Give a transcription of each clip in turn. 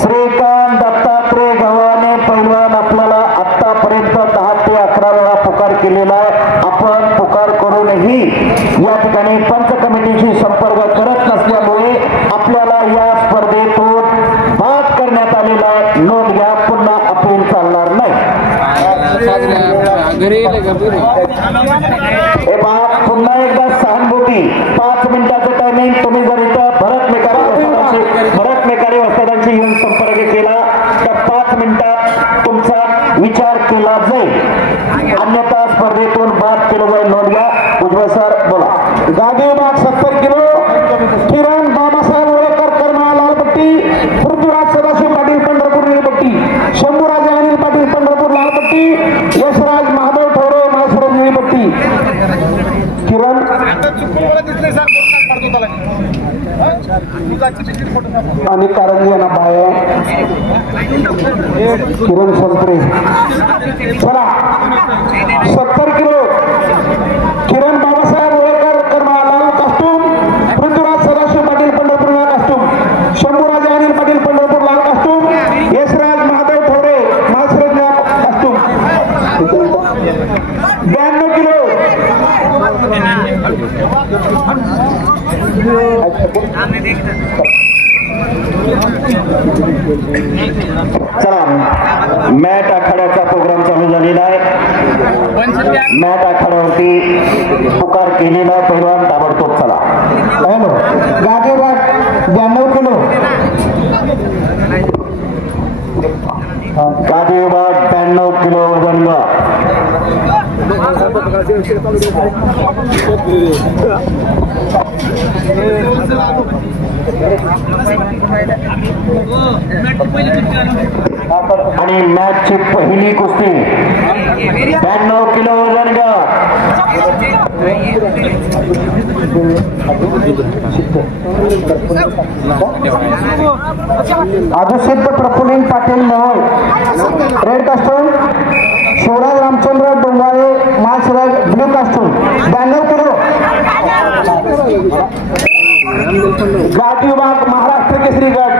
श्रीकांत दत्तात्रय गव्हाणे पैलवान आपल्याला आतापर्यंत 10 ते 11 वेळा पुकार केलेला आहे। आपण पुकार करूनही या ठिकाणी पंच कमिटीशी संपर्क करत नसल्यामुळे आपल्याला या स्पर्धेतून बाद करण्यात आलेला आहे। नोंद घ्या, पुन्हा अपील चालणार नाही। पुन्हा एकदा सहानुभूती, 5 मिनिटाचं टायमिंग। तुम्ही जर इथं भरत मेकारे वस्तादांशी येऊन संपर्क केला तर 5 मिनिटात तुमचा विचार केला जाईल, अन्यथा स्पर्धेतून बाद केलं जाईल। नोंद घ्या। उज्ज्वल सर बोला। गादी विभाग 70 किलो किरण बाबासाहेब वडेकर कर्मा लालपट्टी, पृथ्वीराज सदाशिव पाटील पंढरपूर निळपट्टी, शंभूराज अनिल पाटील पंढरपूर लालपट्टी, यशराज महादेव ठोरे माळशिरस निळपट्टी। किरण आणि कारंजी यांना बाहेर किरण संत्रे। चला 70 किलो किरण बाबासाहेब वडेकर कर्मा लाल कास्टूम, पृथ्वीराज सदाशिव पाटील पंढरपूर लाल कास्टूम, शंभूराज अनिल पाटील पंढरपूर लाल कास्टूम, यशराज महादेव ठोरे माळशिरस निळा कास्टूम। 92 किलो चला, मॅट आखाड्याचा प्रोग्राम चालू झालेला आहे। मॅट आखाड्यावरती पुकार केलेला पैलवान ताबडतोब चला। हॅलो गादी विभाग 92 किलो गादी विभाग 92 किलो वजन आणि मॅचची पहिली कुस्ती 92 किलो वजन घ्या। अभिषेक प्रफुल्लिंग पाटील नवळ red costume, Shivraj Ramchandra Dongale Malshiras blue costume. 92 kilo गादी विभाग महाराष्ट्र केसरी गट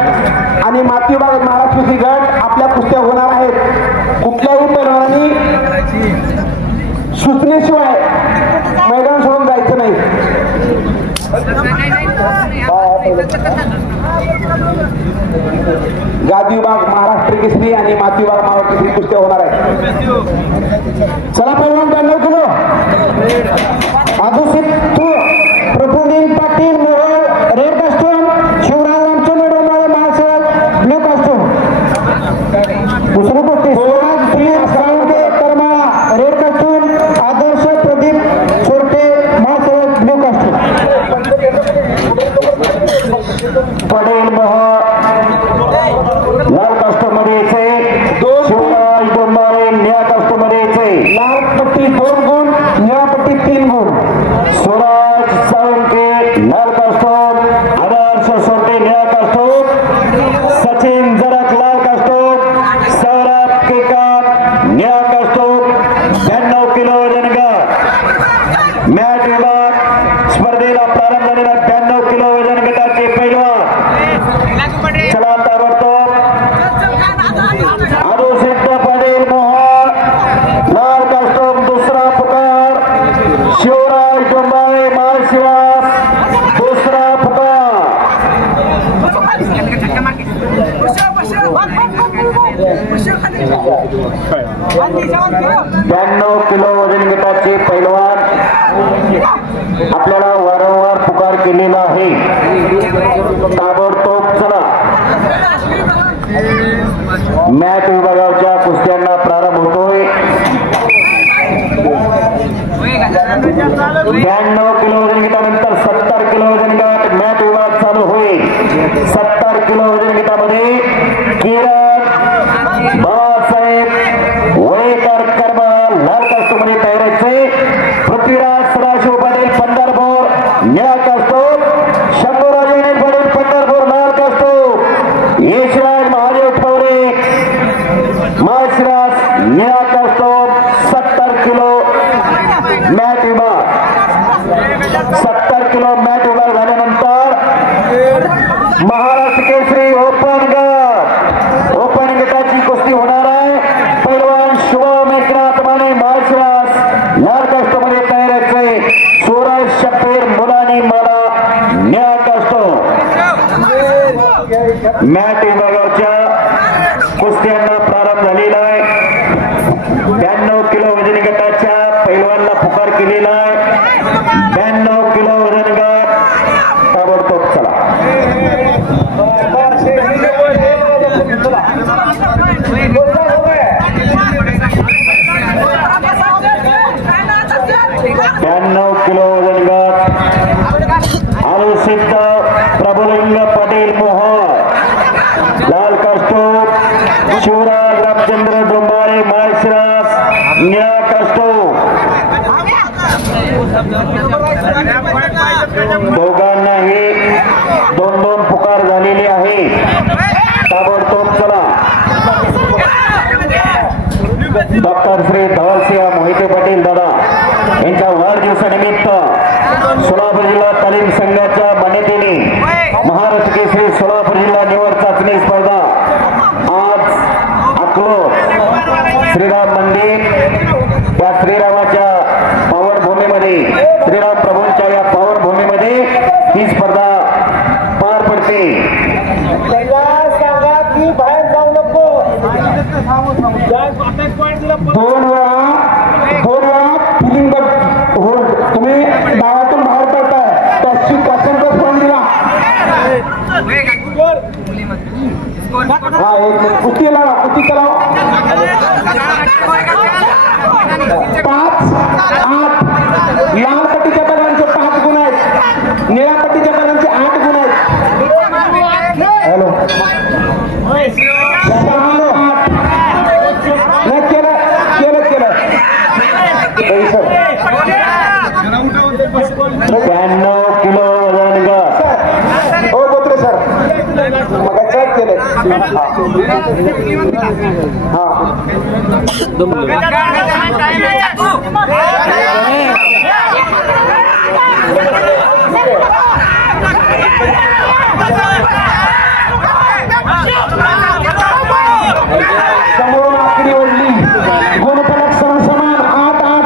आणि माती विभाग महाराष्ट्र केसरी गट आपल्या कुस्त्या होणार आहेत। कुठल्याही पैलवानांनी सूचनेशिवाय मैदान सोडून जायचं नाही। गादी विभाग महाराष्ट्र केसरी आणि माती विभाग महाराष्ट्र केसरी कुस्त्या होणार आहेत। चला पैलवान 92 किलो अभिषेक प्रफुल्लिंग Patil Mohol red costume, Shivraj Ramchandra Dombale Malshiras blue costume. दुसरी कुस्ती Shivraj Dilip Salunke Karmala red costume, Adarsh Pradeep Chorte Malshiras blue costume. Patel Mohol लाल कास्टूम मध्ये यायचे, शिवराज डोंबाळे निळ्या कास्टूम मध्ये यायचे। लाल पट्टी 2 गुण, निळा पट्टी 3 गुण। स्वराज साळुंके लाल कास्टूम, आदर्श सोटे निळा कास्टूम, सचिन जरक लाल कास्टूम, सौरभ केकर निळा कास्टूम। 92 किलो वजन गट मॅट विभाग स्पर्धेला प्रारंभ झालेला 92 किलो वजन गटाचे पैलवान। चला ताबडतोब अभिषेक पाटील मोहोळ लाल कास्टूम, दुसरा पुकार शिवराज डोंबाळे माळशिरस, दुसरा पुकार। 92 किलो वजन गटाचे पैलवान आपल्याला वारंवार पुकार केलेला आहे। ताबडतोब चला, मॅट विभागाच्या कुस्त्यांना प्रारंभ होतोय। 92 किलो वजन गटानंतर 70 किलो वजन गट मॅट विभाग चालू होईल। 70 किलो वजन गटामध्ये किरण बाळासाहेब वडेकर कर्मा लाल कास्टूममध्ये तयारीचे, पृथ्वीराज सदाशिव पाटील पंढरपूर निळा कास्टूम, शंभूराज अनिल पाटील पंढरपूर लाल कास्टूम, यशराज महादेव ठवरे माळशिरस निळा कास्टोम 70 किलो मॅट विभाग 70 किलो मॅट विभाग झाल्यानंतर महाराष्ट्र केसरी ओपन गटाची कुस्ती होणार आहे। पैलवान शुभम एकनाथ माने माळशिरस लाल कास्टोमध्ये तयार आहे। सूरज शब्बीर मुलानी मला निळा कास्टोम मॅट विभागाच्या कुस्त्यांना प्रारंभ झालेला आहे। 92 किलो वजन गटाच्या पैलवानला पुकार केलेला आहे। 92 किलो वजन गट ताबडतोब चला। 92 किलो वजन गट अनुसिद्ध प्रभुलिंग पाटील मोहन लाल कास्टोम शिवराज रामचंद्र डोंबारे माळशिरस निळा कास्टोम दोघांनाही 2-2 पुकार झालेली आहे। ताबडतोब चला। डॉक्टर श्री धवलसिंह मोहिते पाटील दादा यांच्या वाढदिवसानिमित्त सोलापूर जिल्हा तालीम संघाच्या मान्यतेने महाराष्ट्र केसरी सोलापूर जिल्हा निवड चाचणी स्पर्धा आज अकलोज श्रीराम मंदिर या श्रीरामाच्या पावनभूमीमध्ये श्रीराम प्रभूंच्या या पावनभूमीमध्ये ही स्पर्धा पार पडते। बाहेर जाऊ नको। 2 वेळा फिलिंग होल्ड तुम्ही डावातून बाहेर पडताय त्याची कसरत फोन दिला। हा एक कुस्ती लावा कुस्ती चलावा 5-8 लाल पट्टीच्या पदांचे 5 गुण आहेत निळ्या पट्टीच्या पदांचे 8 गुण आहेत। हॅलो केलं 92 किलो वजन गट हो बोत्रे सर मग चेक केले समोरून आखरी ओढली गुणफलक समान 8-8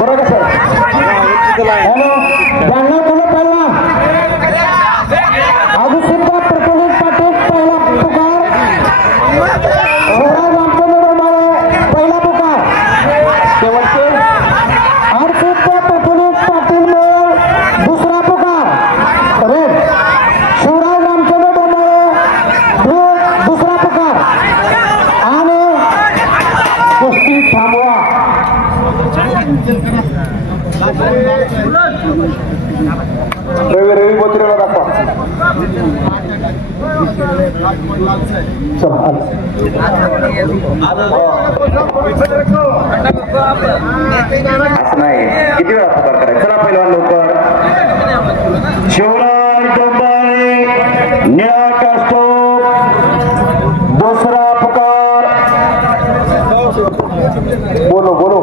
बरोबर सर। हॅलो ज्यांना बोलत पहिला अभिषेक प्रफुल्लित पाटील पहिला पुकार पहिला पुकार शेवटचे अभिषेक प्रफुल्लित पाटील दुसरा पुकार रेड शिवराज रामचंद्र डोंबाळे दुसरा पुकार आणि कुस्ती थांबवा। रवी बोत्रेला दाखवा असं नाही किती वेळा पुकार करायचा। चला पहिलवान लवकर शिवराज डोंबाळे निळा कास्टोम दुसरा पुकार बोलो